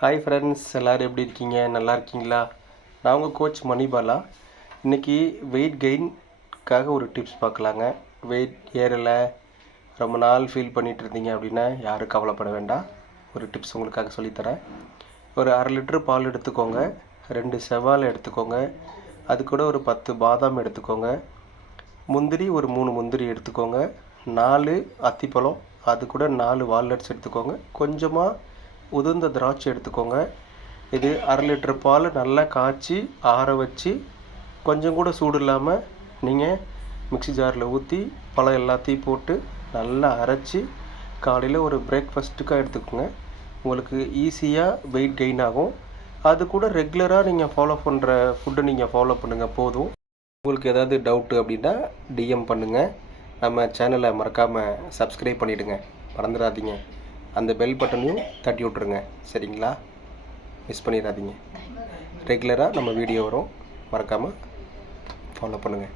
Hi friends, எல்லோரும் எப்படி இருக்கீங்க? நல்லா இருக்கீங்களா? நான் உங்கள் கோச் மணிபாலா. இன்றைக்கி வெயிட் கெயின்காக ஒரு டிப்ஸ் பார்க்கலாங்க. வெயிட் ஏறலை, ரொம்ப நாள் ஃபீல் பண்ணிகிட்டு இருந்தீங்க அப்படின்னா யாரும் கவலைப்பட வேண்டாம். ஒரு டிப்ஸ் உங்களுக்காக சொல்லித்தரேன். ஒரு 1/2 லிட்டரு பால் எடுத்துக்கோங்க, 2 செவ்வாழை எடுத்துக்கோங்க, அது கூட ஒரு 10 பாதாம் எடுத்துக்கோங்க, முந்திரி ஒரு 3 முந்திரி எடுத்துக்கோங்க, 4 அத்திப்பழம், அது கூட 4 வால்நட்ஸ் எடுத்துக்கோங்க, கொஞ்சமாக உதிர்ந்த திராட்சை எடுத்துக்கோங்க. இது 1/2 லிட்டர் பால் நல்லா காய்ச்சி ஆற வச்சு கொஞ்சம் கூட சூடு இல்லாமல் நீங்கள் மிக்ஸி ஜாரில் ஊற்றி பழம் எல்லாத்தையும் போட்டு நல்லா அரைச்சி காலையில் ஒரு பிரேக்ஃபாஸ்ட்டுக்காக எடுத்துக்கோங்க. உங்களுக்கு ஈஸியாக வெயிட் கெயின் ஆகும். அது கூட ரெகுலராக நீங்கள் ஃபாலோ பண்ணுற ஃபுட்டை நீங்கள் ஃபாலோ பண்ணுங்கள் போதும். உங்களுக்கு ஏதாவது டவுட்டு அப்படின்னா டிஎம் பண்ணுங்கள். நம்ம சேனலை மறக்காமல் சப்ஸ்கிரைப் பண்ணிவிடுங்க, மறந்துடாதீங்க. அந்த பெல் பட்டனையும் தட்டி விட்ருங்க, சரிங்களா? மிஸ் பண்ணிடாதீங்க. ரெகுலராக நம்ம வீடியோ வரும், மறக்காமல் ஃபாலோ பண்ணுங்கள்.